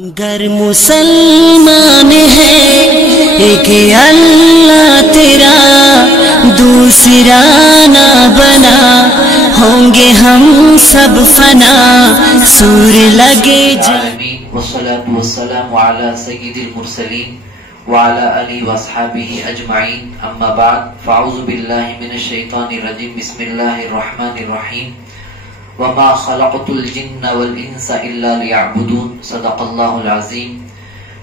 گر مسلمان ہے ایک اللہ تیرا دوسرا نہ بنا، ہوں گے ہم سب فنا سور لگے العالمین والصلاة والسلام على سید المرسلین وعلى آلہ واصحابہ اجمعین، اما بعد فاعوذ باللہ من الشیطان الرجیم، بسم اللہ الرحمن الرحیم، وما خلقت الجن والانس الا ليعبدون، صدق اللہ العظیم۔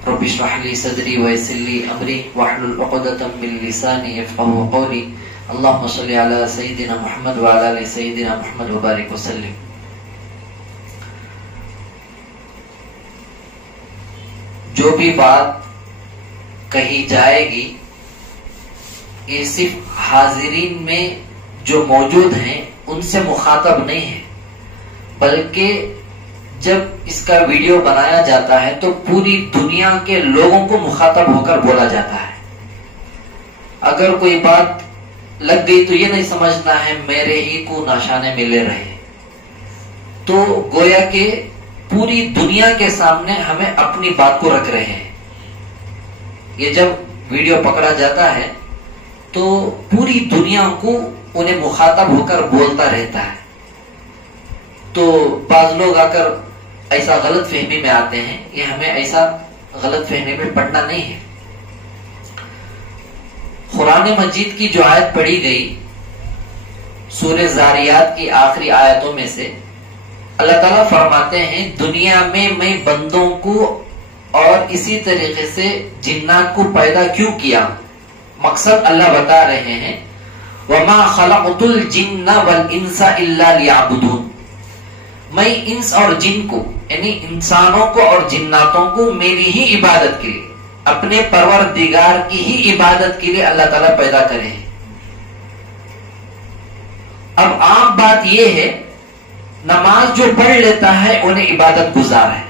رب اشرح لي صدری ويسر لي امری واحلل عقدۃ من لسانی يفقهوا قولی، اللهم صل على سیدنا محمد وعلى آل سیدنا محمد وبارک وسلم۔ جو بھی بات کہی جائے گی یہ صرف حاضرین میں جو موجود ہیں ان سے مخاطب نہیں ہے، بلکہ جب اس کا ویڈیو بنایا جاتا ہے تو پوری دنیا کے لوگوں کو مخاطب ہو کر بولا جاتا ہے۔ اگر کوئی بات لگ گئی تو یہ نہیں سمجھنا ہے میرے ہی کو نشانے ملے رہے، تو گویا کہ پوری دنیا کے سامنے ہمیں اپنی بات کو رکھ رہے ہیں۔ یہ جب ویڈیو پکڑا جاتا ہے تو پوری دنیا کو انہیں مخاطب ہو کر بولتا رہتا ہے، تو بعض لوگ آ کر ایسا غلط فہمی میں آتے ہیں، یہ ہمیں ایسا غلط فہمی میں پڑنا نہیں ہے۔ قرآن مجید کی جو آیت پڑھی گئی سورہ زاریات کی آخری آیتوں میں سے، اللہ تعالیٰ فرماتے ہیں دنیا میں بندوں کو اور اسی طریقے سے جنات کو پیدا کیوں کیا، مقصد اللہ بتا رہے ہیں وَمَا خَلَقْتُ الْجِنَّ وَالْإِنسَ إِلَّا لِيَعْبُدُونَ، میں انس اور جن کو یعنی انسانوں کو اور جناتوں کو میری ہی عبادت کے لیے، اپنے پروردگار کی ہی عبادت کے لیے اللہ تعالیٰ پیدا کرے ہیں۔ اب عام بات یہ ہے نماز جو پڑھ لیتا ہے انہیں عبادت گزار ہے،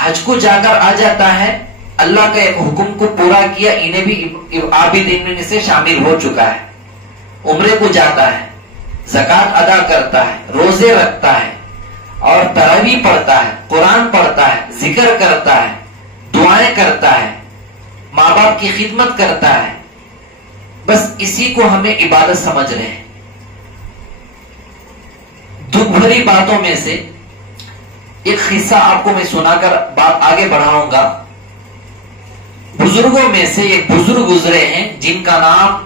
حج کو جا کر آ جاتا ہے اللہ کا ایک حکم کو پورا کیا، انہیں بھی عابدین میں سے شامل ہو چکا ہے، عمرے کو جاتا ہے، زکوٰۃ ادا کرتا ہے، روزے رکھتا ہے اور تراویح پڑھتا ہے، قرآن پڑھتا ہے، ذکر کرتا ہے، دعائیں کرتا ہے، ماں باپ کی خدمت کرتا ہے، بس اسی کو ہمیں عبادت سمجھ رہے ہیں۔ دکھ بھری باتوں میں سے ایک قصہ آپ کو میں سنا کر بات آگے بڑھاؤں گا۔ بزرگوں میں سے ایک بزرگ گزرے ہیں جن کا نام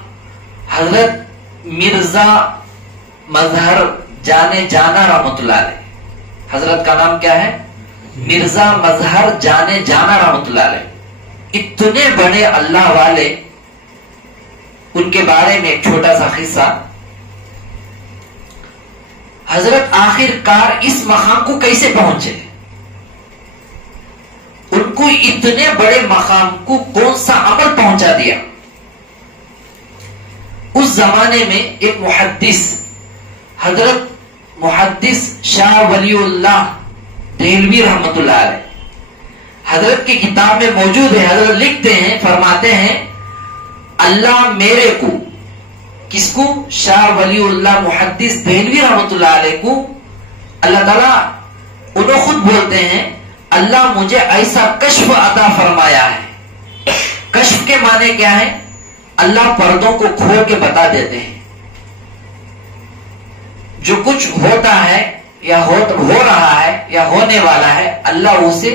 حضرت مرزا مظہر جانے جانا رحمت اللہ علیہ۔ حضرت کا نام کیا ہے؟ مرزا مظہر جانے جانا رحمت اللہ علیہ۔ اتنے بڑے اللہ والے، ان کے بارے میں ایک چھوٹا سا قصہ۔ حضرت آخر کار اس مقام کو کیسے پہنچے؟ ان کو اتنے بڑے مقام کو کون سا عمل پہنچا دیا؟ اس زمانے میں ایک محدث، حضرت محدث شاہ ولی اللہ دہلوی رحمت اللہ علیہ، حضرت کی کتاب میں موجود ہے، حضرت لکھتے ہیں، فرماتے ہیں اللہ میرے کو، کس کو؟ شاہ ولی اللہ محدث دہلوی رحمت اللہ علیہ کو اللہ تعالیٰ، انہوں خود بولتے ہیں اللہ مجھے ایسا کشف عطا فرمایا ہے۔ کشف کے معنی کیا ہے؟ اللہ پردوں کو کھول کے بتا دیتے ہیں، جو کچھ ہوتا ہے یا ہو رہا ہے یا ہونے والا ہے، اللہ اسے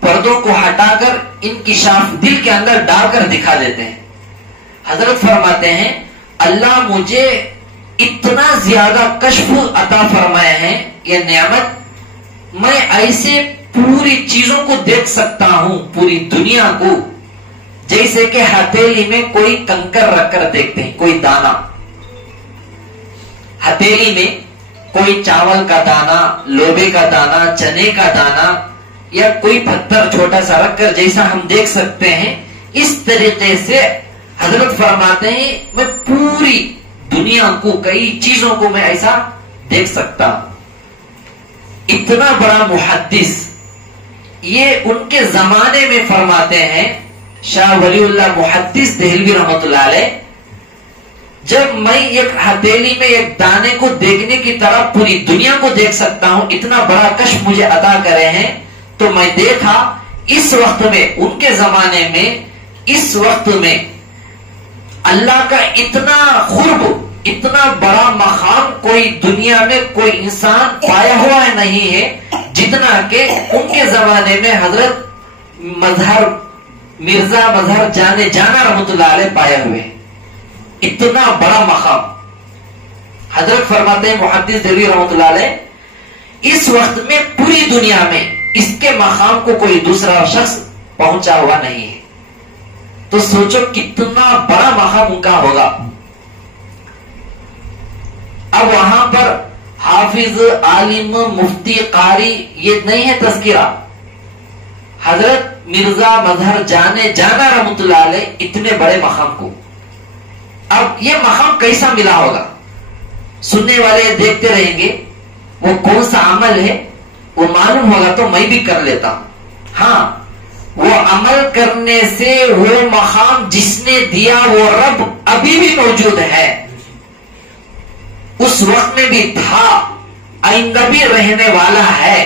پردوں کو ہٹا کر انکشاف دل کے اندر ڈال کر دکھا دیتے ہیں۔ حضرت فرماتے ہیں اللہ مجھے اتنا زیادہ کشف عطا فرمائے ہیں، یہ نعمت، میں ایسے پوری چیزوں کو دیکھ سکتا ہوں، پوری دنیا کو، جیسے کہ ہتھیلی میں کوئی کنکر رکھ کر دیکھتے ہیں، کوئی دانا ہتھیلی میں، کوئی چاول کا دانا، لوبے کا دانا، چنے کا دانا یا کوئی پتھر چھوٹا سا رکھ کر جیسا ہم دیکھ سکتے ہیں، اس طریقے سے حضرت فرماتے ہیں میں پوری دنیا کو، کئی چیزوں کو میں ایسا دیکھ سکتا ہوں۔ اتنا بڑا محدث، یہ ان کے زمانے میں فرماتے ہیں شاہ ولی اللہ محدث دہلوی رحمت اللہ علیہ، جب میں ایک ہتھیلی میں ایک دانے کو دیکھنے کی طرح پوری دنیا کو دیکھ سکتا ہوں، اتنا بڑا کشف مجھے عطا کرے ہیں، تو میں دیکھا اس وقت میں، ان کے زمانے میں اس وقت میں اللہ کا اتنا قرب، اتنا بڑا مقام کوئی دنیا میں کوئی انسان پایا ہوا نہیں ہے جتنا کہ ان کے زمانے میں حضرت مظہر مرزا مظہر جانے جانا رحمت اللہ علیہ پائے ہوئے. اتنا بڑا مقام. حضرت فرماتے ہیں محدث دہلوی رحمت اللہ علیہ، اس وقت میں پوری دنیا میں اس کے مقام کو کوئی دوسرا شخص پہنچا ہوا نہیں ہے. تو سوچو کتنا بڑا مقام ان کا ہوگا. اب وہاں پر حافظ، عالم، مفتی، قاری یہ نہیں ہے تذکرہ. حضرت مرزا مظہر جانے جانا رحمت اللہ علیہ اتنے بڑے مقام کو. اب یہ مقام کیسا ملا ہوگا؟ سننے والے دیکھتے رہیں گے وہ کون سا عمل ہے، وہ معلوم ہوگا تو میں بھی کر لیتا ہوں. ہاں، وہ عمل کرنے سے وہ مقام جس نے دیا وہ رب ابھی بھی موجود ہے، اس وقت میں بھی تھا، آئندہ بھی رہنے والا ہے.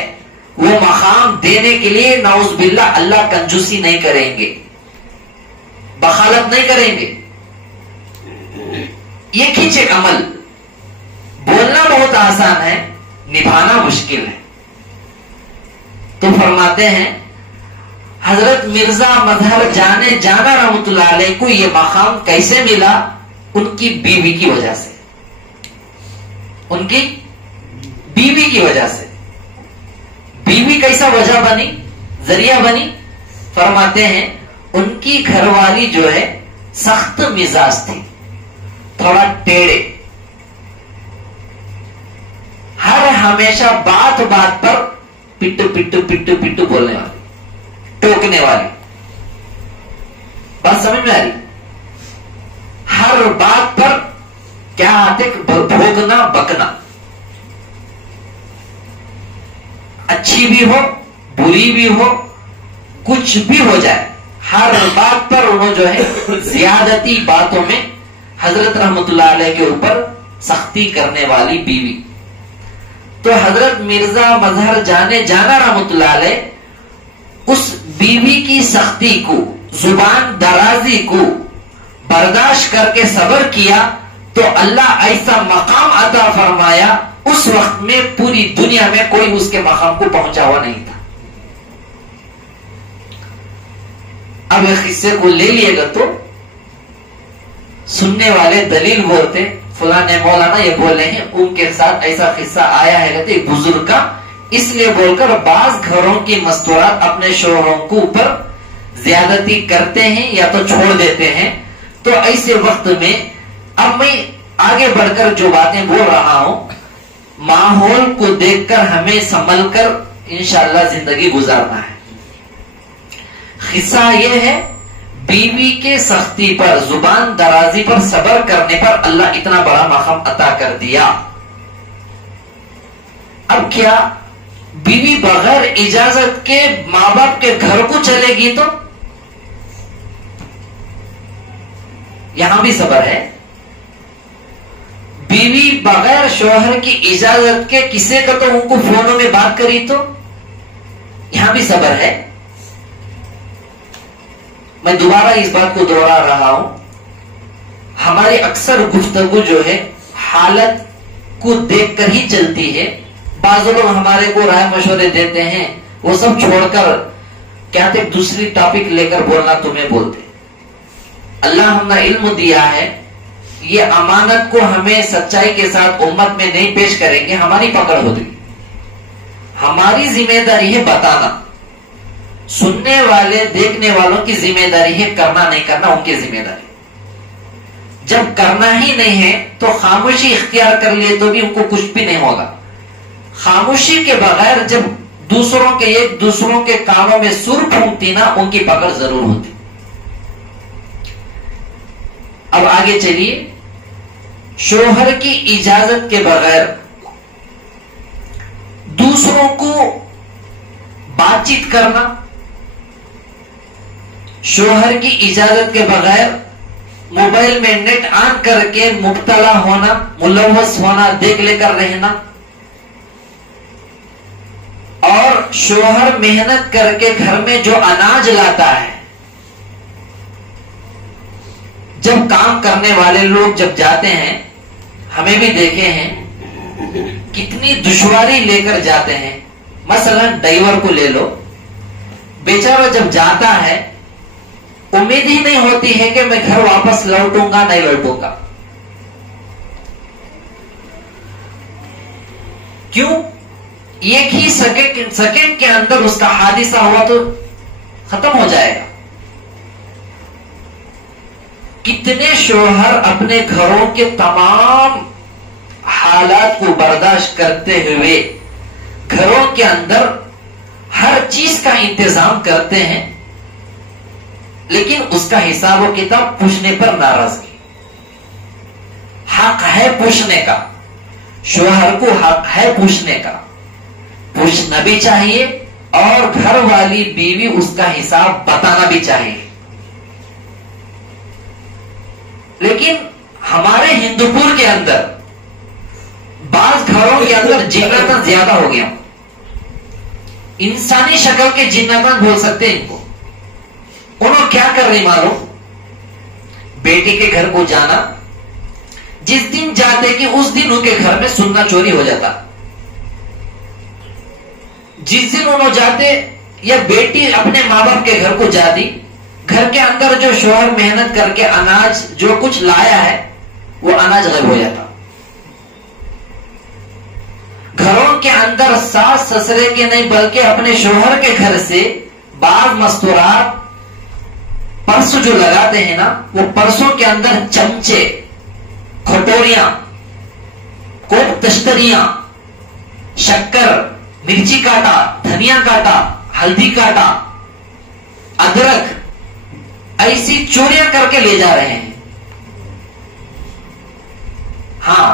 وہ مقام دینے کے لیے نعوذ باللہ اللہ کنجوسی نہیں کریں گے، بخالت نہیں کریں گے. یہ کھینچے عمل بولنا بہت آسان ہے، نبھانا مشکل ہے. تو فرماتے ہیں حضرت مرزا مظہر جانے جانا رحمت اللہ علیہ کو یہ مقام کیسے ملا؟ ان کی بیوی کی وجہ سے، ان کی بیوی کی وجہ سے. بیوی کیسا وجہ بنی، ذریعہ بنی؟ فرماتے ہیں ان کی گھر والی جو ہے سخت مزاج تھی، تھوڑا ٹیڑے، ہر ہمیشہ بات بات پر پٹو پٹو پٹو پٹو بولنے والی، ٹوکنے والی. بات سمجھ میں آ رہی؟ ہر بات پر کیا آتے، بھوکنا بکنا، اچھی بھی ہو بری بھی ہو کچھ بھی ہو جائے، ہر بات پر انہوں جو ہے زیادتی باتوں میں حضرت رحمت اللہ علیہ کے اوپر سختی کرنے والی بیوی. تو حضرت مرزا مظہر جانے جانا رحمت اللہ علیہ اس بیوی کی سختی کو، زبان درازی کو برداشت کر کے صبر کیا تو اللہ ایسا مقام عطا فرمایا اس وقت میں پوری دنیا میں کوئی اس کے مقام کو پہنچا ہوا نہیں تھا. اب اس قصے کو لے لیے گا تو سننے والے دلیل بولتے فلاں مولانا یہ بول رہے ہیں ان کے ساتھ ایسا قصہ آیا ہے کہتے ایک بزرگ کا، اس لیے بول کر بعض گھروں کی مستورات اپنے شوہروں کو اوپر زیادتی کرتے ہیں یا تو چھوڑ دیتے ہیں. تو ایسے وقت میں اب میں آگے بڑھ کر جو باتیں بول رہا ہوں، ماحول کو دیکھ کر ہمیں سنبھل کر انشاءاللہ زندگی گزارنا ہے. قصہ یہ ہے بیوی کے سختی پر، زبان درازی پر صبر کرنے پر اللہ اتنا بڑا مقام عطا کر دیا. اب کیا بیوی بغیر اجازت کے ماں باپ کے گھر کو چلے گی تو یہاں بھی صبر ہے. بیوی بغیر شوہر کی اجازت کے کسی کا تو ان کو فونوں میں بات کری تو یہاں بھی صبر ہے. میں دوبارہ اس بات کو دوہرا رہا ہوں، ہماری اکثر گفتگو جو ہے حالت کو دیکھ کر ہی چلتی ہے. بعض لوگ ہمارے کو رائے مشورے دیتے ہیں، وہ سب چھوڑ کر کہتے دوسری ٹاپک لے کر بولنا تمہیں بولتے. اللہ ہم نے علم دیا ہے، یہ امانت کو ہمیں سچائی کے ساتھ امت میں نہیں پیش کریں گے ہماری پکڑ ہوگی. ہماری ذمہ داری ہے بتانا، سننے والے دیکھنے والوں کی ذمہ داری ہے کرنا نہیں کرنا ان کی ذمہ داری. جب کرنا ہی نہیں ہے تو خاموشی اختیار کر لیے تو بھی ان کو کچھ بھی نہیں ہوگا. خاموشی کے بغیر جب دوسروں کے ایک دوسروں کے کانوں میں سر پھونکتی نا ان کی پکڑ ضرور ہوتی. اب آگے چلیے. شوہر کی اجازت کے بغیر دوسروں کو بات چیت کرنا، شوہر کی اجازت کے بغیر موبائل میں نیٹ آن کر کے مبتلا ہونا، ملوث ہونا، دیکھ لے کر رہنا، اور شوہر محنت کر کے گھر میں جو اناج لاتا ہے، جب کام کرنے والے لوگ جب جاتے ہیں، ہمیں بھی دیکھے ہیں کتنی دشواری لے کر جاتے ہیں. مثلا ڈرائیور کو لے لو، بیچارہ جب جاتا ہے امید ہی نہیں ہوتی ہے کہ میں گھر واپس لوٹوں گا نہیں لوٹوں گا. کیوں؟ ایک ہی سیکنڈ کے اندر اس کا حادثہ ہوا تو ختم ہو جائے گا. کتنے شوہر اپنے گھروں کے تمام حالات کو برداشت کرتے ہوئے گھروں کے اندر ہر چیز کا انتظام کرتے ہیں، لیکن اس کا حساب و کتاب پوچھنے پر ناراضگی. حق ہے پوچھنے کا، شوہر کو حق ہے پوچھنے کا، پوچھنا بھی چاہیے اور گھر والی بیوی اس کا حساب بتانا بھی چاہیے. لیکن ہمارے ہندوپور کے اندر بعض گھروں کے اندر جناتن زیادہ ہو گیا. انسانی شکل کے جناتن بول سکتے ہیں ان کو. انہوں کیا کر رہی معلوم؟ بیٹی کے گھر کو جانا، جس دن جاتے کہ اس دن ان کے گھر میں سننا چوری ہو جاتا. جس دن انہوں جاتے یا بیٹی اپنے ماں باپ کے گھر کو جاتی، گھر کے اندر جو شوہر محنت کر کے اناج جو کچھ لایا ہے وہ اناج غائب ہو جاتا. گھروں کے اندر ساس سسرے کے نہیں بلکہ اپنے شوہر کے گھر سے بعض مستورات پرس جو لگاتے ہیں نا، وہ پرسوں کے اندر چمچے، کھٹوریاں، کوپ تشتریاں، شکر، مرچی کاٹا، دھنیا کاٹا، ہلدی کاٹا، ادرک، ایسی چوریاں کر کے لے جا رہے ہیں. ہاں،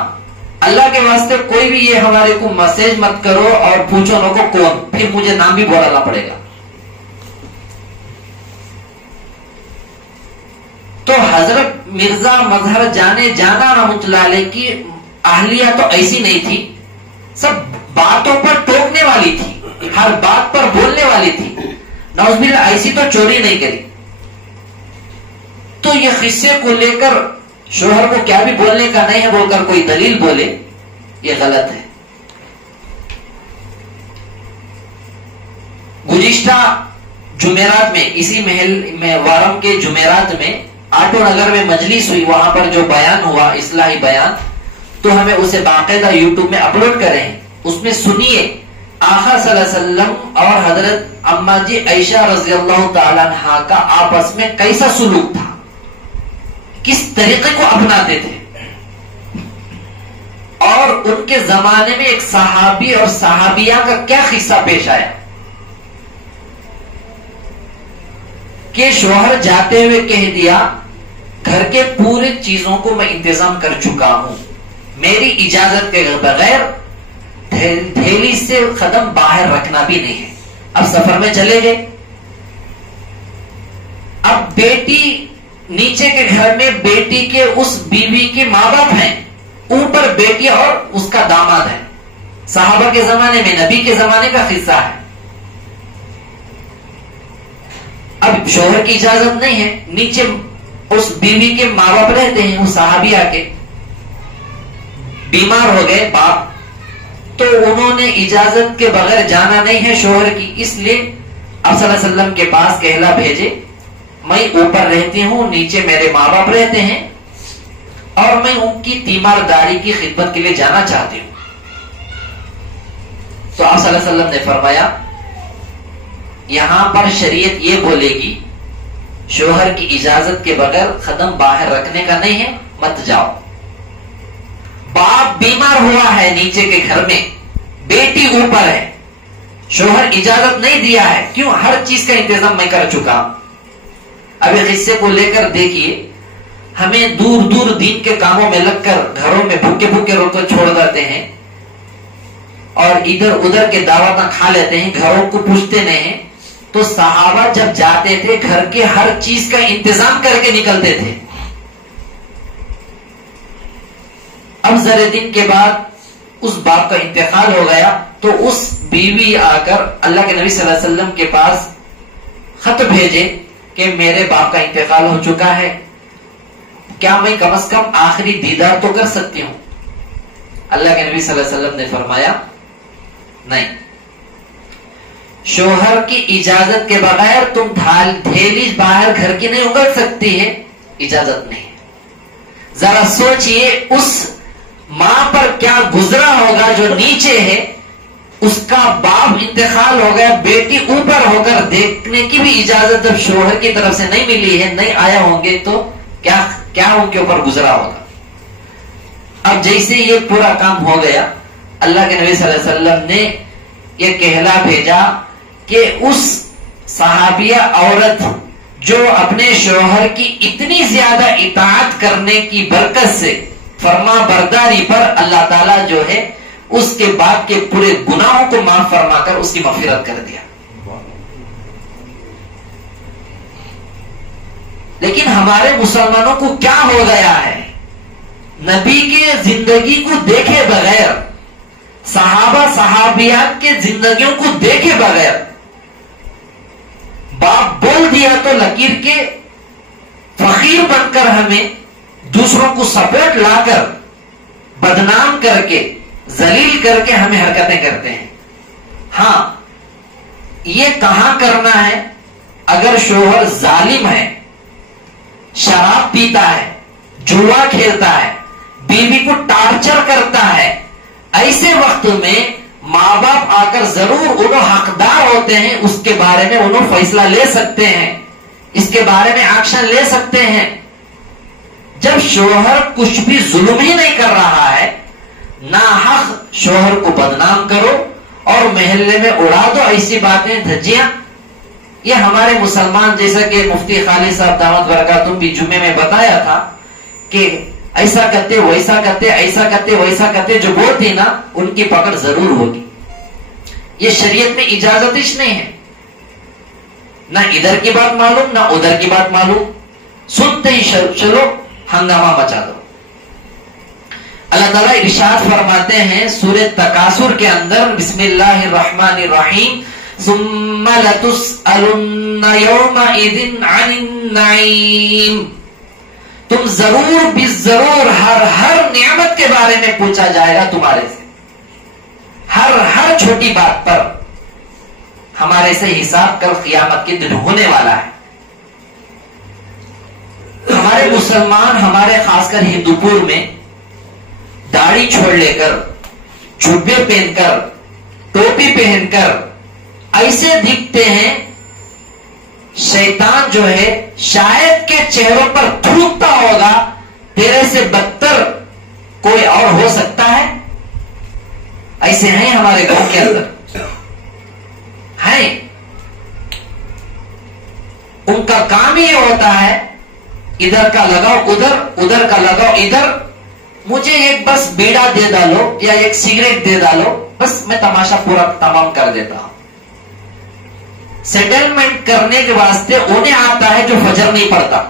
اللہ کے واسطے کوئی بھی یہ ہمارے کو میسج مت کرو اور پوچھو نو کو کون، پھر مجھے نام بھی بولانا پڑے گا. تو حضرت مرزا مظہر جانا رحمۃ اللہ علیہ کی اہلیہ تو ایسی نہیں تھی، سب باتوں پر ٹوکنے والی تھی، ہر بات پر بولنے والی تھی. نعوذ باللہ ایسی تو چوری نہیں کری. تو یہ قصے کو لے کر شوہر کو کیا بھی بولنے کا نہیں ہے بول کر کوئی دلیل بولے، یہ غلط ہے. گزشتہ جمعرات میں اسی محل میں وارم کے جمعرات میں آٹو نگر میں مجلس ہوئی، وہاں پر جو بیان ہوا اصلاحی بیان، تو ہمیں اسے باقاعدہ یوٹیوب میں اپلوڈ کریں. اس میں سنیے آقا صلی اللہ علیہ وسلم اور حضرت اما جی عائشہ رضی اللہ تعالی عنہا کا آپس میں کیسا سلوک تھا، کس طریقے کو اپناتے تھے. اور ان کے زمانے میں ایک صحابی اور صحابیہ کا کیا قصہ پیش آیا کہ شوہر جاتے ہوئے کہہ دیا گھر کے پورے چیزوں کو میں انتظام کر چکا ہوں، میری اجازت کے بغیر تھیلی سے قدم باہر رکھنا بھی نہیں ہے. اب سفر میں چلے گئے. اب بیٹی نیچے کے گھر میں بیٹی کے اس بیوی کے ماں باپ ہیں، اوپر بیٹی اور اس کا داماد ہے. صحابہ کے زمانے میں، نبی کے زمانے کا قصہ ہے. اب شوہر کی اجازت نہیں ہے، نیچے اس بیوی کے ماں باپ رہتے ہیں، اس صحابیہ کے بیمار ہو گئے باپ، تو انہوں نے اجازت کے بغیر جانا نہیں ہے شوہر کی. اس لیے آپ صلی اللہ علیہ وسلم کے پاس کہلا بھیجے، میں اوپر رہتی ہوں، نیچے میرے ماں باپ رہتے ہیں اور میں ان کی تیمارداری کی خدمت کے لیے جانا چاہتی ہوں. تو آپ صلی اللہ علیہ وسلم نے فرمایا یہاں پر شریعت یہ بولے گی شوہر کی اجازت کے بغیر قدم باہر رکھنے کا نہیں ہے، مت جاؤ. باپ بیمار ہوا ہے نیچے کے گھر میں، بیٹی اوپر ہے، شوہر اجازت نہیں دیا ہے. کیوں؟ ہر چیز کا انتظام میں کر چکا ہوں. ابھی قصے کو لے کر دیکھیے، ہمیں دور دور دین کے کاموں میں لگ کر گھروں میں بھوکے بھوکے روک کر چھوڑ دیتے ہیں اور ادھر ادھر کے دعوتیں کھا لیتے ہیں، گھروں کو پوچھتے نہیں ہیں. تو صحابہ جب جاتے تھے گھر کے ہر چیز کا انتظام کر کے نکلتے تھے. اب ذرے دن کے بعد اس باپ کا انتقال ہو گیا، تو اس بیوی آ کر اللہ کے نبی صلی اللہ علیہ وسلم کے پاس خط بھیجے کہ میرے باپ کا انتقال ہو چکا ہے، کیا میں کم از کم آخری دیدار تو کر سکتی ہوں؟ اللہ کے نبی صلی اللہ علیہ وسلم نے فرمایا نہیں، شوہر کی اجازت کے بغیر تم دھیلی باہر گھر کی نہیں اگل سکتی ہے، اجازت نہیں۔ ذرا سوچئے اس ماں پر کیا گزرا ہوگا جو نیچے ہے، اس کا باپ انتقال ہو گیا، بیٹی اوپر ہو کر دیکھنے کی بھی اجازت جب شوہر کی طرف سے نہیں ملی ہے، نہیں آیا ہوں گے تو کیا ان کے اوپر گزرا ہوگا۔ اب جیسے یہ پورا کام ہو گیا، اللہ کے نبی صلی اللہ علیہ وسلم نے یہ کہلا بھیجا کہ اس صحابیہ عورت جو اپنے شوہر کی اتنی زیادہ اطاعت کرنے کی برکت سے فرما برداری پر اللہ تعالیٰ جو ہے اس کے بعد کے پورے گناہوں کو معاف فرما کر اس کی مغفرت کر دیا۔ لیکن ہمارے مسلمانوں کو کیا ہو گیا ہے، نبی کے زندگی کو دیکھے بغیر، صحابہ صحابیات کے زندگیوں کو دیکھے بغیر، باپ بول دیا تو لکیر کے فقیر بن کر ہمیں دوسروں کو سپورٹ لا کر بدنام کر کے ذلیل کر کے ہمیں حرکتیں کرتے ہیں۔ ہاں، یہ کہاں کرنا ہے؟ اگر شوہر ظالم ہے، شراب پیتا ہے، جوا کھیلتا ہے، بیوی کو ٹارچر کرتا ہے، ایسے وقت میں ماں باپ آ کر ضرور انہوں حقدار ہوتے ہیں، اس کے بارے میں انہوں فیصلہ لے سکتے ہیں، اس کے بارے میں ایکشن لے سکتے ہیں۔ جب شوہر کچھ بھی ظلم ہی نہیں کر رہا ہے، ناحق شوہر کو بدنام کرو اور محلے میں اڑا دو ایسی باتیں، دھجیاں۔ یہ ہمارے مسلمان، جیسا کہ مفتی خالد صاحب دامت برکاتہم بھی جمعے میں بتایا تھا کہ ایسا کرتے ویسا کرتے، ایسا کرتے ویسا کرتے، جو بولتی نا ان کی پکڑ ضرور ہوگی۔ یہ شریعت میں اجازت ہی نہیں ہے، نہ ادھر کی بات معلوم نہ ادھر کی بات معلوم، سنتے ہی چلو ہنگامہ مچا دو۔ اللہ تعالیٰ ارشاد فرماتے ہیں سورہ تکاثر کے اندر، بسم اللہ الرحمن الرحیم، ثم لتسألن یومئذ عن النعیم، تم ضرور بھی ضرور ہر نعمت کے بارے میں پوچھا جائے گا تمہارے سے، ہر چھوٹی بات پر ہمارے سے حساب کل قیامت کے دن ہونے والا ہے۔ ہمارے مسلمان، ہمارے خاص کر ہندوپور میں داڑھی چھوڑ لے کر، جبے پہن کر، ٹوپی پہن کر ایسے دکھتے ہیں، شیطان جو ہے شاید کے چہروں پر تھوکتا ہوگا تیرے سے بدتر کوئی اور ہو سکتا ہے۔ ایسے ہیں ہمارے گاؤں کے اندر، ہیں، ان کا کام یہ ہوتا ہے ادھر کا لگاؤ ادھر، ادھر کا لگاؤ ادھر، مجھے ایک بس بیڑا دے ڈالو یا ایک سگریٹ دے ڈالو، بس میں تماشا پورا تمام کر دیتا ہوں۔ سیٹلمنٹ کرنے کے واسطے انہیں آتا ہے جو فجر نہیں پڑتا،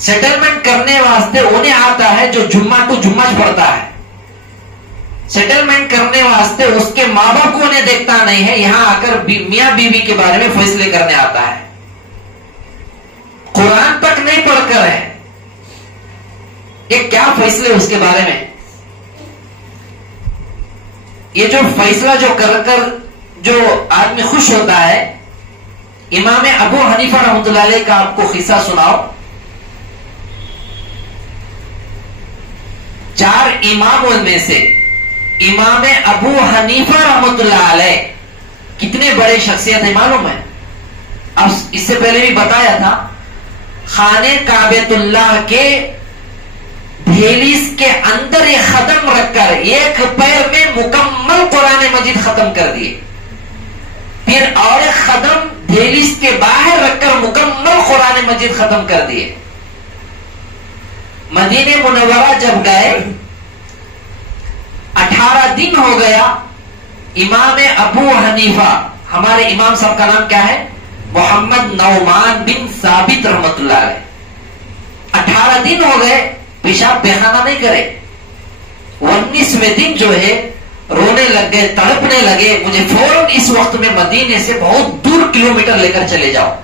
سیٹلمنٹ کرنے واسطے انہیں آتا ہے جو جمعہ ٹو جمعہ پڑھتا ہے، سیٹلمنٹ کرنے واسطے اس کے ماں باپ کو انہیں دیکھتا نہیں ہے، یہاں آ کر میاں بیوی کے بارے میں فیصلے کرنے آتا ہے، قرآن تک نہیں پڑھ کر ہے، یہ کیا فیصلے اس کے بارے میں؟ یہ جو فیصلہ جو کر جو آدمی خوش ہوتا ہے، امام ابو حنیفہ رحمۃ اللہ علیہ کا آپ کو قصہ سناؤ۔ 4 اماموں میں سے امام ابو حنیفہ رحمۃ اللہ علیہ کتنے بڑے شخصیت ہے معلوم ہے؟ اب اس سے پہلے بھی بتایا تھا، خانے کعبۃ اللہ کے دہلیز کے اندر ایک ختم رکھ کر ایک پیر میں مکمل قرآن مجید ختم کر دیے، پھر اور ایک ختم دہلیز کے باہر رکھ کر مکمل قرآن مجید ختم کر دیے۔ مدینہ منورہ جب گئے، 18 دن ہو گیا، امام ابو حنیفہ، ہمارے امام صاحب کا نام کیا ہے؟ محمد نعمان بن ثابت رحمت اللہ علیہ، 18 دن ہو گئے، پیشاب پیخانہ نہیں کرے۔ 19ویں دن جو ہے رونے لگ گئے, تڑپنے لگے, مجھے فوراً اس وقت میں مدینے سے بہت دور کلومیٹر لے کر چلے جاؤ.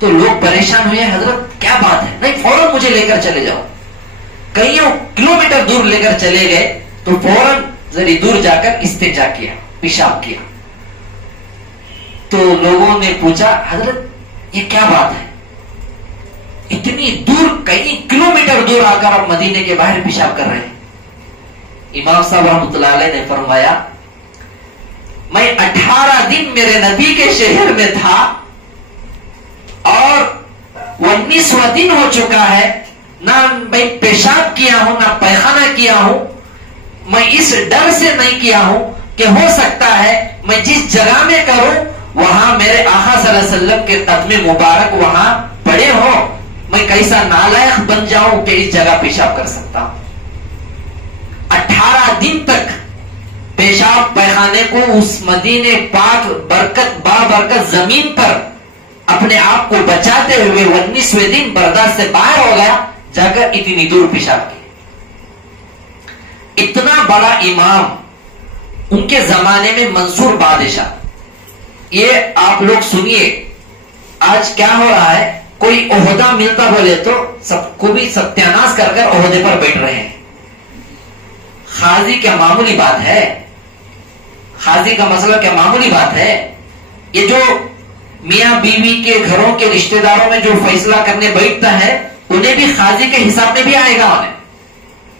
تو لوگ پریشان ہوئے, حضرت کیا بات ہے؟ نہیں, فوراً مجھے لے کر چلے جاؤ. کئیوں کلومیٹر دور لے کر چلے گئے تو فوراً ذری دور جا کر استنجا کیا, پیشاب کیا. تو لوگوں نے پوچھا, حضرت یہ کیا بات ہے؟ اتنی دور, کئی کلومیٹر دور آ کر آپ مدینے کے باہر پیشاب کر رہے ہیں. امام صاحب رحمۃ اللہ علیہ نے فرمایا, میں 18 دن میرے نبی کے شہر میں تھا اور 19واں دن ہو چکا ہے, نہ میں پیشاب کیا ہوں نہ پیخانہ کیا ہوں. میں اس ڈر سے نہیں کیا ہوں کہ ہو سکتا ہے میں جس جگہ میں کروں وہاں میرے آقا صلی اللہ علیہ وسلم کے قدم مبارک وہاں پڑے ہو, میں کیسا نالائق بن جاؤں کہ اس جگہ پیشاب کر سکتا ہوں. 18 دن تک پیشاب پیخانے کو اس مدینے پاک برکت بابرکت زمین پر اپنے آپ کو بچاتے ہوئے 19ویں دن برداشت سے باہر ہو گیا, جا کر اتنی دور پیشاب کی. اتنا بڑا امام, ان کے زمانے میں منصور بادشاہ. یہ آپ لوگ سنیے, آج کیا ہو رہا ہے, کوئی عہدہ ملتا بولے تو سب کو بھی ستیاناش کر کر عہدے پر بیٹھ رہے ہیں. قاضی کیا معمولی بات ہے؟ قاضی کا مسئلہ کیا معمولی بات ہے؟ یہ جو میاں بیوی کے گھروں کے رشتہ داروں میں جو فیصلہ کرنے بیٹھتا ہے انہیں بھی قاضی کے حساب میں بھی آئے گا. انہیں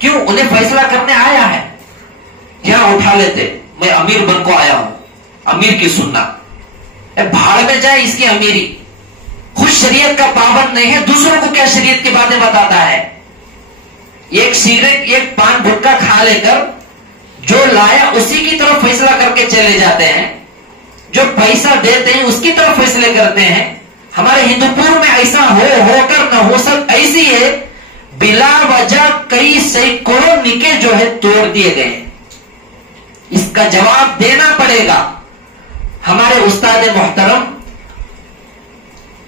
کیوں؟ انہیں فیصلہ کرنے آیا ہے. یہاں اٹھا لیتے, میں امیر بن کو آیا ہوں, امیر کی سننا, بھاڑ میں جائے اس کی امیری. خود شریعت کا پابند نہیں ہے, دوسروں کو کیا شریعت کی باتیں بتاتا ہے. ایک سگریٹ ایک پان گٹکا کھا لے کر جو لایا اسی کی طرف فیصلہ کر کے چلے جاتے ہیں, جو پیسہ دیتے ہیں اس کی طرف فیصلے کرتے ہیں. ہمارے ہندوپور میں ایسا ہو کر نہ ہو سک ایسی ہے, بلا وجہ کئی سینکڑوں نکے جو ہے توڑ دیے گئے. اس کا جواب دینا پڑے گا. ہمارے استاد محترم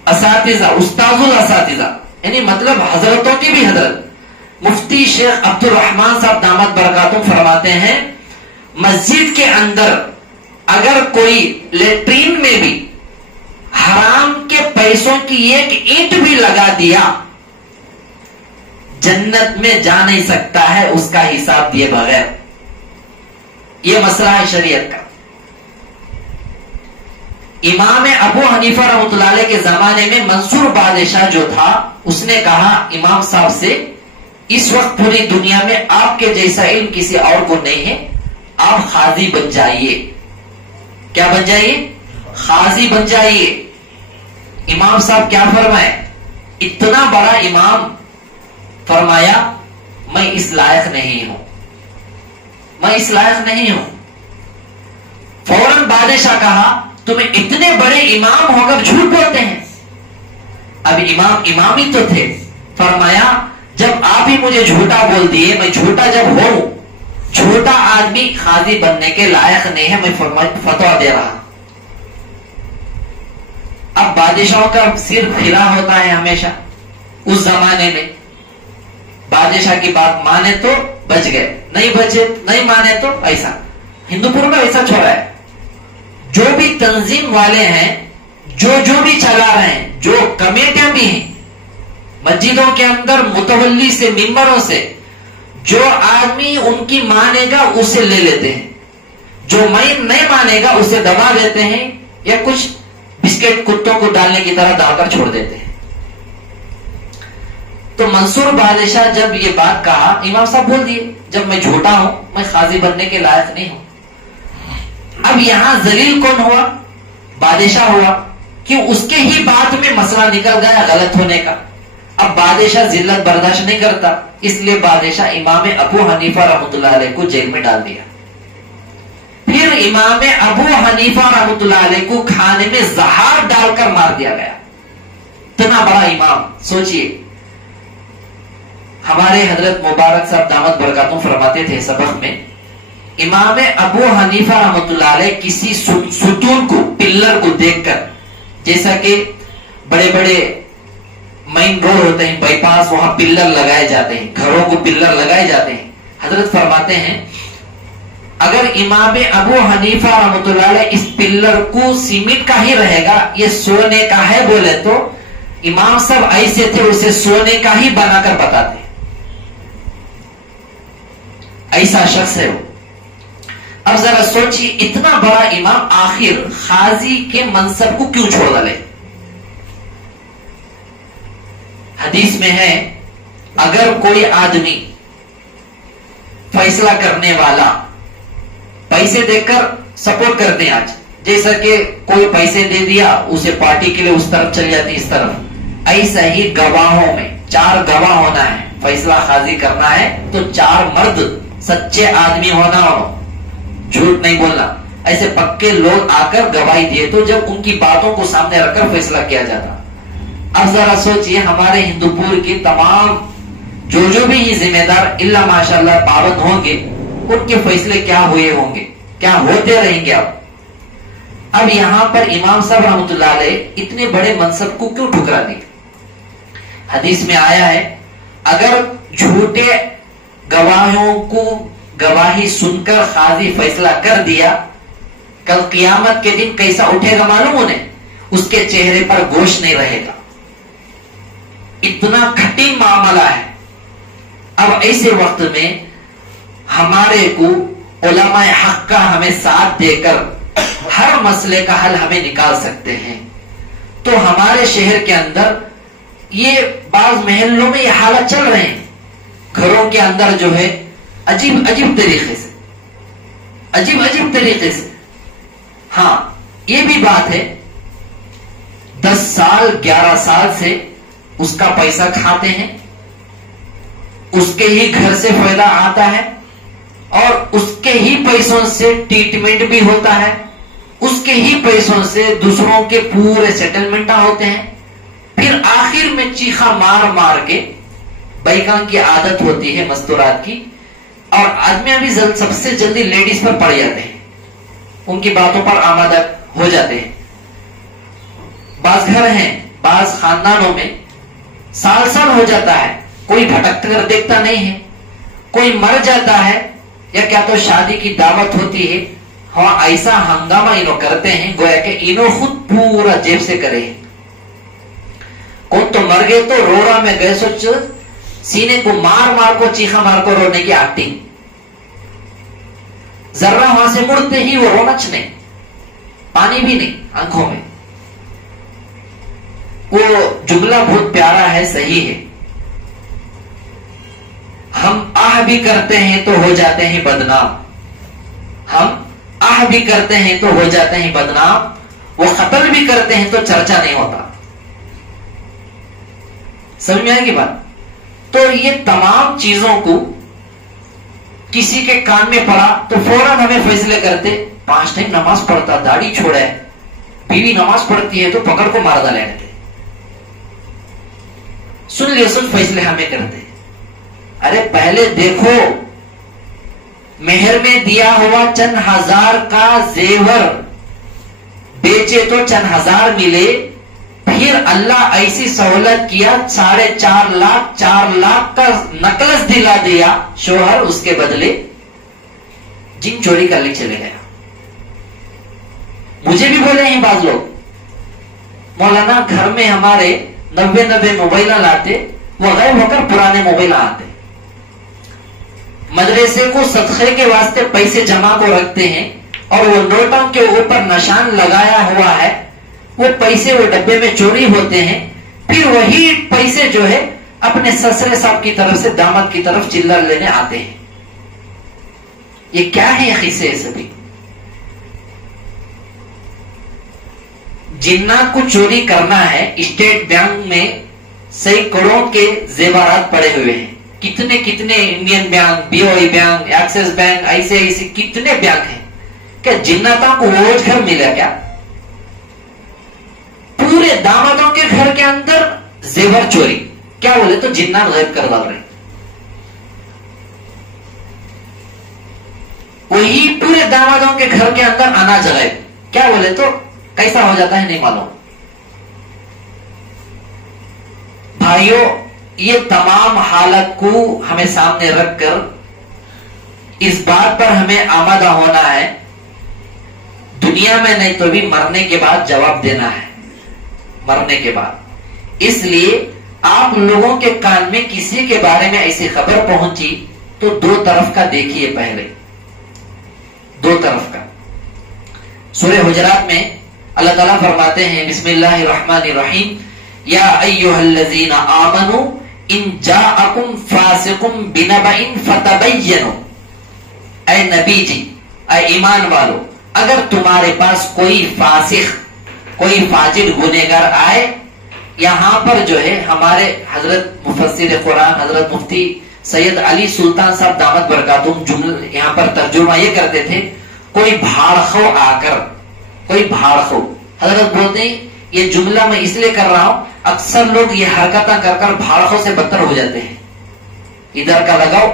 اساتذہ, استاذ الاساتذہ, یعنی مطلب حضرتوں کی بھی حضرت, مفتی شیخ عبد الرحمان صاحب دامت برکاتہم فرماتے ہیں, مسجد کے اندر اگر کوئی لیٹرین میں بھی حرام کے پیسوں کی ایک اینٹ بھی لگا دیا جنت میں جا نہیں سکتا ہے اس کا حساب دیے بغیر. یہ مسئلہ ہے شریعت کا. امام ابو حنیفہ رحمۃ اللہ علیہ کے زمانے میں منصور بادشاہ جو تھا اس نے کہا امام صاحب سے, اس وقت پوری دنیا میں آپ کے جیسا علم کسی اور کو نہیں ہے, آپ قاضی بن جائیے. کیا بن جائیے؟ قاضی بن جائیے. امام صاحب کیا فرمائے؟ اتنا بڑا امام فرمایا, میں اس لائق نہیں ہوں, میں اس لائق نہیں ہوں. فوراً بادشاہ کہا, تمہیں اتنے بڑے امام ہو کر جھوٹ بولتے ہیں. اب امام ہی تو تھے. فرمایا, جب آپ ہی مجھے جھوٹا بول دیے, میں جھوٹا جب ہوں, جھوٹا آدمی قاضی بننے کے لائق نہیں ہے, میں فتویٰ دے رہا. اب بادشاہوں کا صرف خلا ہوتا ہے ہمیشہ. اس زمانے میں بادشاہ کی بات مانے تو بچ گئے, نہیں بچے نہیں مانے تو ایسا. ہندوپور میں ایسا چھوڑا ہے. جو بھی تنظیم والے ہیں, جو بھی چلا رہے ہیں, جو کمیٹیاں بھی ہیں مسجدوں کے اندر, متولی سے ممبروں سے, جو آدمی ان کی مانے گا اسے لے لیتے ہیں, جو نہیں مانے گا اسے دبا دیتے ہیں, یا کچھ بسکٹ کتوں کو ڈالنے کی طرح ڈال کر چھوڑ دیتے ہیں. تو منصور بادشاہ جب یہ بات کہا, امام صاحب بول دیے, جب میں جھوٹا ہوں, میں قاضی بننے کے لائق نہیں ہوں. اب یہاں ذلیل کون ہوا؟ بادشاہ ہوا. کیوں؟ اس کے ہی بات میں مسئلہ نکل گیا غلط ہونے کا. اب بادشاہ ذلت برداشت نہیں کرتا, اس لیے بادشاہ امام ابو حنیفہ رحمۃ اللہ علیہ کو جیل میں ڈال دیا. پھر امام ابو حنیفہ رحمۃ اللہ علیہ کو کھانے میں زہر ڈال کر مار دیا گیا. اتنا بڑا امام. سوچئے, ہمارے حضرت مبارک صاحب دامت برکاتہم فرماتے تھے سبق میں, امام ابو حنیفہ رحمۃ اللہ علیہ کسی ستون کو, پلر کو دیکھ کر, جیسا کہ بڑے بڑے مین روڈ ہوتے ہیں, بائی پاس, وہاں پلر لگائے جاتے ہیں, گھروں کو پلر لگائے جاتے ہیں. حضرت فرماتے ہیں اگر امام ابو حنیفہ رحمۃ اللہ علیہ اس پلر کو سیمنٹ کا ہی رہے گا، یہ سونے کا ہے بولے تو امام صاحب ایسے تھے، اسے سونے کا ہی بنا کر بتاتے، ایسا شخص ہے وہ۔ اب ذرا سوچیے، اتنا بڑا امام آخر قاضی کے منصب کو کیوں چھوڑ ڈالے؟ حدیث میں ہے اگر کوئی آدمی فیصلہ کرنے والا پیسے دے کر سپورٹ کرتے ہیں، آج جیسا کہ کوئی پیسے دے دیا اسے پارٹی کے لیے اس طرف چل جاتی اس طرف، ایسا ہی گواہوں میں 4 گواہ ہونا ہے، فیصلہ قاضی کرنا ہے تو 4 مرد سچے آدمی ہونا ہو، جھوٹ نہیں بولنا، ایسے پکے لوگ آ کر گواہی دیے تو جب ان کی باتوں کو سامنے رکھ کر فیصلہ کیا جاتا۔ اب ذرا سوچئے ہمارے ہندوپور کی تمام جو بھی ذمہ دار اللہ ماشاءاللہ پابند ہوں گے، ان کے فیصلے کیا ہوئے ہوں گے، کیا ہوتے رہیں گے۔ اب یہاں پر امام صاحب رحمۃ اللہ علیہ اتنے بڑے منصب کو کیوں ٹھکرا دی؟ حدیث میں آیا ہے اگر جھوٹے گواہوں کو گواہی سن کر قاضی فیصلہ کر دیا، کل قیامت کے دن کیسا اٹھے گا معلوم انہیں؟ اس کے چہرے پر گوشت نہیں رہے گا، اتنا کٹھن معاملہ ہے۔ اب ایسے وقت میں ہمارے کو علماء حق کا ہمیں ساتھ دے کر ہر مسئلے کا حل ہمیں نکال سکتے ہیں، تو ہمارے شہر کے اندر یہ بعض محلوں میں یہ حالت چل رہے ہیں، گھروں کے اندر جو ہے عجیب عجیب طریقے سے ہاں یہ بھی بات ہے 10 سال 11 سال سے اس کا پیسہ کھاتے ہیں، اس کے ہی گھر سے فائدہ آتا ہے اور اس کے ہی پیسوں سے ٹریٹمنٹ بھی ہوتا ہے، اس کے ہی پیسوں سے دوسروں کے پورے سیٹلمنٹ ہوتے ہیں، پھر آخر میں چیخا مار مار کے بیکان کی عادت ہوتی ہے مستورات کی، اور آدمی ابھی سب سے جلدی لیڈیز پر پڑ جاتے ہیں، ان کی باتوں پر آمادہ ہو جاتے ہیں۔ بعض گھر ہیں، بعض خاندانوں میں سال سال ہو جاتا ہے، کوئی بھٹک کر دیکھتا نہیں ہے، کوئی مر جاتا ہے یا کیا تو شادی کی دعوت ہوتی ہے، ہاں ایسا ہنگامہ انہوں کرتے ہیں گویا کہ انہوں خود پورا جیب سے کرے ہیں۔ کون تو مر گئے تو روڑا میں گئے سوچ سینے کو مار مار کو چیخا مار کو رونے کی ایکٹنگ، ذرہ وہاں سے مڑتے ہی وہ رونا چھنے، پانی بھی نہیں آنکھوں میں۔ وہ جملہ بہت پیارا ہے، صحیح ہے، ہم آہ بھی کرتے ہیں تو ہو جاتے ہیں بدنام، ہم آہ بھی کرتے ہیں تو ہو جاتے ہیں بدنام، وہ قتل بھی کرتے ہیں تو چرچا نہیں ہوتا۔ سمجھ میں آئے گی بات؟ تو یہ تمام چیزوں کو کسی کے کان میں پڑا تو فوراً ہمیں فیصلے کرتے، 5 ٹائم نماز پڑھتا، داڑھی چھوڑے، بیوی نماز پڑھتی ہے تو پکڑ کو مار ڈالے، سن لیے سن فیصلے ہمیں کرتے۔ ارے پہلے دیکھو، مہر میں دیا ہوا چند ہزار کا زیور بیچے تو چند ہزار ملے، پھر اللہ ایسی سہولت کیا 4.5 لاکھ کا نکلس دلا دیا شوہر، اس کے بدلے جن چوری کر لے چلے گیا۔ مجھے بھی بولے ہیں بعض لوگ، مولانا گھر میں ہمارے 90 موبائل لاتے، وہ غائب ہو کر پرانے موبائل آتے، مدرسے کو صدقے کے واسطے پیسے جمع کو رکھتے ہیں اور وہ نوٹوں کے اوپر نشان لگایا ہوا ہے، وہ پیسے وہ ڈبے میں چوری ہوتے ہیں، پھر وہی پیسے جو ہے اپنے سسرے صاحب کی طرف سے داماد کی طرف چلر لینے آتے ہیں۔ یہ کیا ہے قصے سبھی؟ جنات کو چوری کرنا ہے، اسٹیٹ بینک میں سینکڑوں کے زیورات پڑے ہوئے ہیں، کتنے انڈین بینک، بی او ای بینک، ایکسس بینک، ایسے کتنے بینک ہیں، کیا جناتوں کو روز گھر ملا کیا؟ پورے دامادوں کے گھر کے اندر زیور چوری، کیا بولے تو جنات غائب کر ڈال رہے، وہی پورے دامادوں کے گھر کے اندر اناج غائب، کیا بولے تو کیسا ہو جاتا ہے نہیں معلوم۔ بھائیوں، یہ تمام حالت کو ہمیں سامنے رکھ کر اس بات پر ہمیں آمادہ ہونا ہے، دنیا میں نہیں تو بھی مرنے کے بعد جواب دینا ہے، مرنے کے بعد۔ اس لیے آپ لوگوں کے کان میں کسی کے بارے میں ایسی خبر پہنچی تو دو طرف کا دیکھیے، پہلے دو طرف کا۔ سورہ حجرات میں اللہ تعالیٰ فرماتے ہیں بسم اللہ الرحمن الرحیم یا ایھا الذین آمنوا ان جاءکم فاسق بنبأ فتبینوا، اے نبی جی، اے ایمان والو، اگر تمہارے پاس کوئی فاسق، کوئی فاجر گنہگار آئے، یہاں پر جو ہے ہمارے حضرت مفسر قرآن حضرت مفتی سید علی سلطان صاحب دامت برکاتہم جملہ یہاں پر ترجمہ یہ کرتے تھے، کوئی بھاڑخو آ کر، کوئی بھاڑخو، حضرت بولتے ہیں یہ جملہ میں اس لیے کر رہا ہوں، اکثر لوگ یہ حرکتیں کر کر بھاڑخو سے بدتر ہو جاتے ہیں، ادھر کا لگاؤ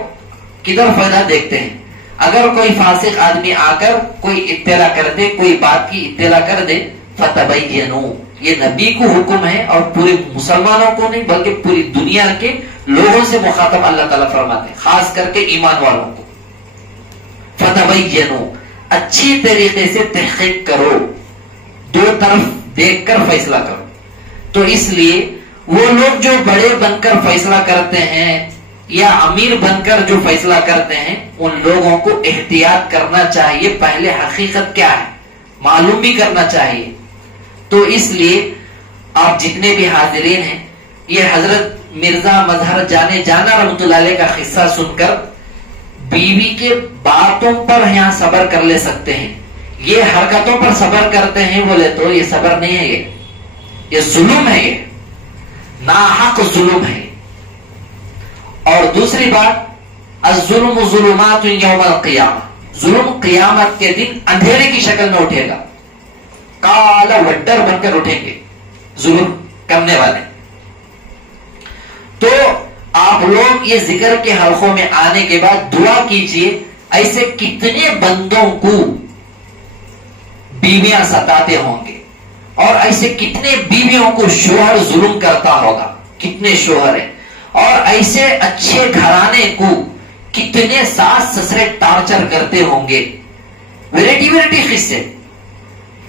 کدھر فائدہ دیکھتے ہیں۔ اگر کوئی فاسق آدمی آ کر کوئی اطلاع کر دے، کوئی بات کی اطلاع کر دے، فتبینوا، یہ نبی کو حکم ہے اور پورے مسلمانوں کو نہیں بلکہ پوری دنیا کے لوگوں سے مخاطب اللہ تعالیٰ فرماتے ہیں، خاص کر کے ایمان والوں کو، فتبینوا، اچھی طریقے سے تحقیق کرو، دو طرف دیکھ کر فیصلہ کرو۔ تو اس لیے وہ لوگ جو بڑے بن کر فیصلہ کرتے ہیں یا امیر بن کر جو فیصلہ کرتے ہیں، ان لوگوں کو احتیاط کرنا چاہیے، پہلے حقیقت کیا ہے معلوم بھی کرنا چاہیے۔ تو اس لیے آپ جتنے بھی حاضرین ہیں، یہ حضرت مرزا مظہر جانے جانا رحمۃ اللہ علیہ کا قصہ سن کر بیوی کے باتوں پر یہاں صبر کر لے سکتے ہیں، یہ حرکتوں پر صبر کرتے ہیں بولے تو یہ صبر نہیں ہے، یہ ظلم ہے، یہ ناحق ظلم ہے۔ اور دوسری بات، الظلم ظلمات یوم القیامہ، ظلم قیامت کے دن اندھیرے کی شکل میں اٹھے گا، کالا وڈر بن کر اٹھیں گے ظلم کرنے والے۔ تو آپ لوگ یہ ذکر کے حلقوں میں آنے کے بعد دعا کیجئے، ایسے کتنے بندوں کو بیویاں ستاتے ہوں گے، اور ایسے کتنے بیویوں کو شوہر ظلم کرتا ہوگا، کتنے شوہر ہیں، اور ایسے اچھے گھرانے کو کتنے ساس سسرے ٹارچر کرتے ہوں گے، ویرائٹی قصے۔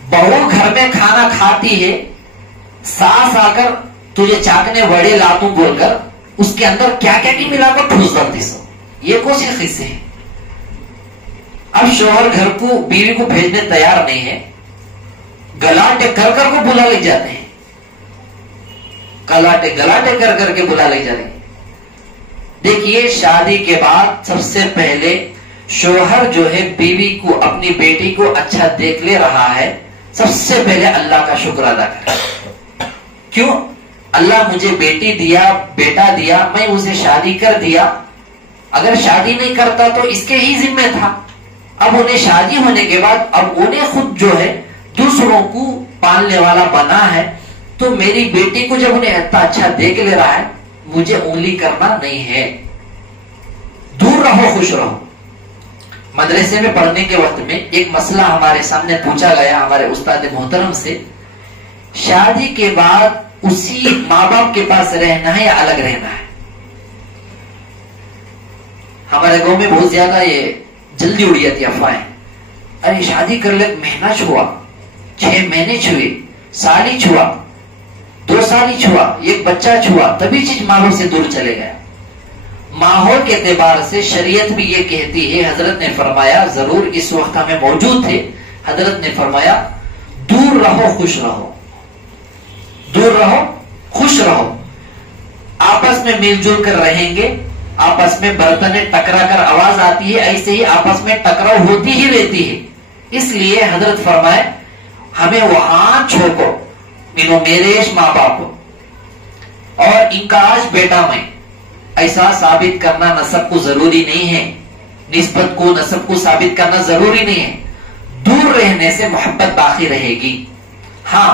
بہو گھر میں کھانا کھاتی ہے، ساس آ کر تجھے چاکنے بڑے لاتوں بول کر اس کے اندر کیا کیا کی ملا کر ٹھوس کرتی سو، یہ کون سی قصے ہیں۔ اب شوہر گھر کو بیوی کو بھیجنے تیار نہیں ہے، گلاٹے کر کر کو بلا لے جاتے ہیں، گلاٹے کر کر کے بلا لے جاتے ہیں۔ دیکھیے شادی کے بعد سب سے پہلے شوہر جو ہے بیوی کو، اپنی بیٹی کو اچھا دیکھ لے رہا ہے، سب سے پہلے اللہ کا شکر ادا کرے۔ کیوں؟ اللہ مجھے بیٹی دیا، بیٹا دیا، میں اسے شادی کر دیا، اگر شادی نہیں کرتا تو اس کے ہی ذمہ تھا۔ اب انہیں شادی ہونے کے بعد اب انہیں خود جو ہے دوسروں کو پالنے والا بنا ہے، تو میری بیٹی کو جب انہیں اتنا اچھا دیکھ لے رہا ہے، مجھے انگلی کرنا نہیں ہے، دور رہو، خوش رہو۔ مدرسے میں پڑھنے کے وقت میں ایک مسئلہ ہمارے سامنے پوچھا گیا ہمارے استاد محترم سے، شادی کے بعد اسی ماں باپ کے پاس رہنا ہے یا الگ رہنا ہے؟ ہمارے گاؤں میں بہت زیادہ یہ جلدی اڑ جاتی افواہیں، ارے شادی کر لے، مہینہ چھوا، 6 مہینے چھوئے، سال ہی چھوا، 2 سال ہی چھوا، ایک بچہ چھوا، تبھی چیز ماں باپ سے دور چلے گیا۔ ماحول کے اعتبار سے شریعت بھی یہ کہتی ہے، حضرت نے فرمایا، ضرور اس وقت ہمیں موجود تھے، حضرت نے فرمایا دور رہو، خوش رہو، دور رہو، خوش رہو، آپس میں مل جل کر رہیں گے، آپس میں برتنیں ٹکرا کر آواز آتی ہے، ایسے ہی آپس میں ٹکراؤ ہوتی ہی رہتی ہے۔ اس لیے حضرت فرمائے ہمیں وہاں چھوڑو، مینو میریش ماں باپ اور انکاش بیٹا میں، ایسا ثابت کرنا نسب کو ضروری نہیں ہے، نسبت کو، نسب کو ثابت کرنا ضروری نہیں ہے، دور رہنے سے محبت باقی رہے گی۔ ہاں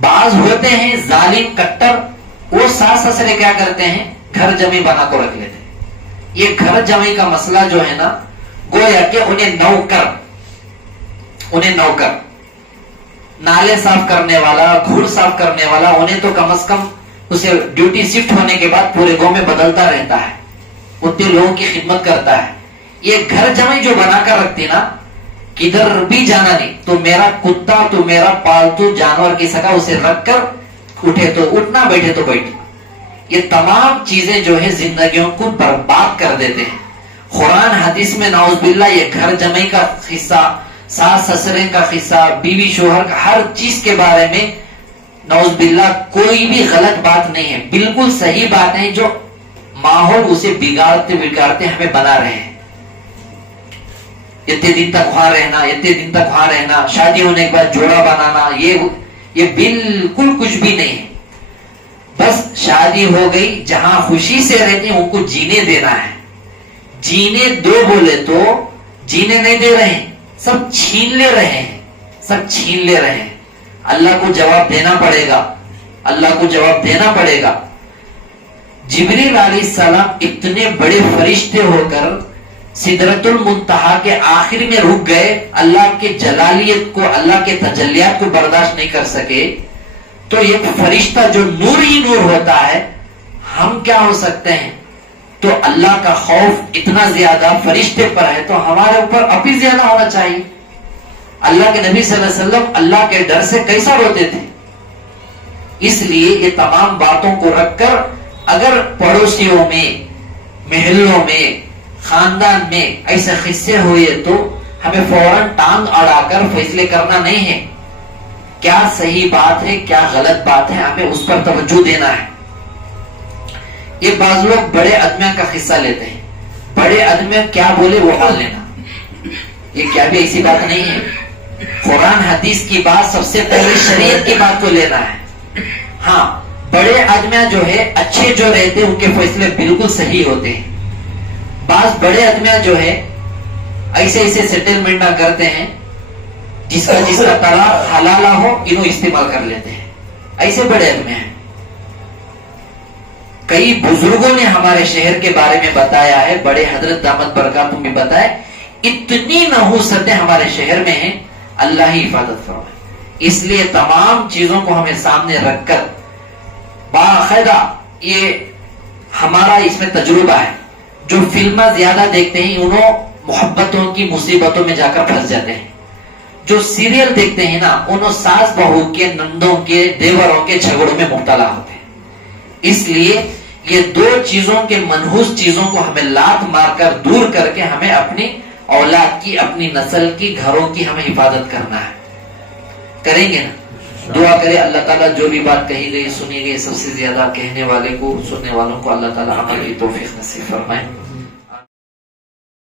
بعض ہوتے ہیں ظالم کٹر، وہ ساس سسرے کیا کرتے ہیں، گھر جمی بنا کو رکھ لیتے ہیں۔ یہ گھر جمی کا مسئلہ جو ہے نا، گویا کہ انہیں نوکر، نالے صاف کرنے والا، گھڑ صاف کرنے والا، انہیں تو کم از کم اسے ڈیوٹی شفٹ ہونے کے بعد پورے گاؤں میں بدلتا رہتا ہے، اتنے لوگوں کی خدمت کرتا ہے۔ یہ گھر جمعی جو بنا کر رکھتی نا، کدھر بھی جانا نہیں، تو میرا کتا تو میرا پالتو جانور کی سکا اسے رکھ کر اٹھے تو اٹھنا، بیٹھے تو بیٹھنا. یہ تمام چیزیں جو ہے زندگیوں کو برباد کر دیتے ہیں. قرآن حدیث میں نعوذ باللہ یہ گھر جمعی کا قصہ، ساس سسرے کا قصہ، بیوی شوہر کا، ہر چیز کے بارے میں نعوذ باللہ کوئی بھی غلط بات نہیں ہے، بالکل صحیح بات ہے. جو ماحول اسے بگاڑتے بگاڑتے ہمیں بنا رہے ہیں. اتنے دن تک وہاں رہنا، اتنے دن تک وہاں رہنا، شادی ہونے کے بعد جوڑا بنانا، یہ بالکل کچھ بھی نہیں ہے. بس شادی ہو گئی، جہاں خوشی سے رہتے ہیں ان کو جینے دینا ہے. جینے دو بولے تو جینے نہیں دے رہے ہیں، سب چھین لے رہے ہیں، سب چھین لے رہے ہیں. اللہ کو جواب دینا پڑے گا، اللہ کو جواب دینا پڑے گا. جبریل علیہ السلام اتنے بڑے فرشتے ہو کر سدرۃ المنتہا کے آخر میں رک گئے، اللہ کے جلالیت کو، اللہ کے تجلیات کو برداشت نہیں کر سکے. تو ایک فرشتہ جو نور ہی نور ہوتا ہے، ہم کیا ہو سکتے ہیں؟ تو اللہ کا خوف اتنا زیادہ فرشتے پر ہے تو ہمارے اوپر اب بھی زیادہ ہونا چاہیے. اللہ کے نبی صلی اللہ علیہ وسلم اللہ کے ڈر سے کیسا روتے تھے. اس لیے یہ تمام باتوں کو رکھ کر اگر پڑوسیوں میں، محلوں میں، خاندان میں ایسے قصے ہوئے تو ہمیں فوراً ٹانگ اڑا کر فیصلے کرنا نہیں ہے. کیا صحیح بات ہے، کیا غلط بات ہے، ہمیں اس پر توجہ دینا ہے. یہ بعض لوگ بڑے آدمیوں کا قصہ لیتے ہیں، بڑے آدمی کیا بولے وہ مان لینا. یہ کیا بھی ایسی بات نہیں ہے. قرآن حدیث کی بات سب سے پہلے شریعت کی بات کو لینا ہے. ہاں بڑے آدمی جو ہے اچھے جو رہتے ہیں ان کے فیصلے بالکل صحیح ہوتے ہیں. بعض بڑے آدمی جو ہے ایسے ایسے سیٹلمنٹ نہ کرتے ہیں، جس کا طلاق حلال ہو انہوں استعمال کر لیتے ہیں. ایسے بڑے آدمی ہیں. کئی بزرگوں نے ہمارے شہر کے بارے میں بتایا ہے، بڑے حضرت دامت برکاتہم بھی بتائے، اتنی نحوستیں ہمارے شہر میں ہیں. اللہ ہی حفاظت فرمائے. اس لیے تمام چیزوں کو ہمیں سامنے رکھ کر باقاعدہ، یہ ہمارا اس میں تجربہ ہے. جو فلمیں زیادہ دیکھتے ہیں انہوں محبتوں کی مصیبتوں میں جا کر پھنس جاتے ہیں. جو سیریل دیکھتے ہیں نا انہوں ساس بہو کے، نندوں کے، دیوروں کے جھگڑوں میں مبتلا ہوتے ہیں. اس لیے یہ دو چیزوں کے، منحوس چیزوں کو ہمیں لات مار کر دور کر کے ہمیں اپنی اولاد کی، اپنی نسل کی، گھروں کی ہمیں حفاظت کرنا ہے. کریں گے نا؟ دعا کرے اللہ تعالیٰ جو بھی بات کہی گئی، سنی گئی، سب سے زیادہ کہنے والے کو، سننے والوں کو اللہ تعالیٰ عمل کی توفیق نصیب فرمائے.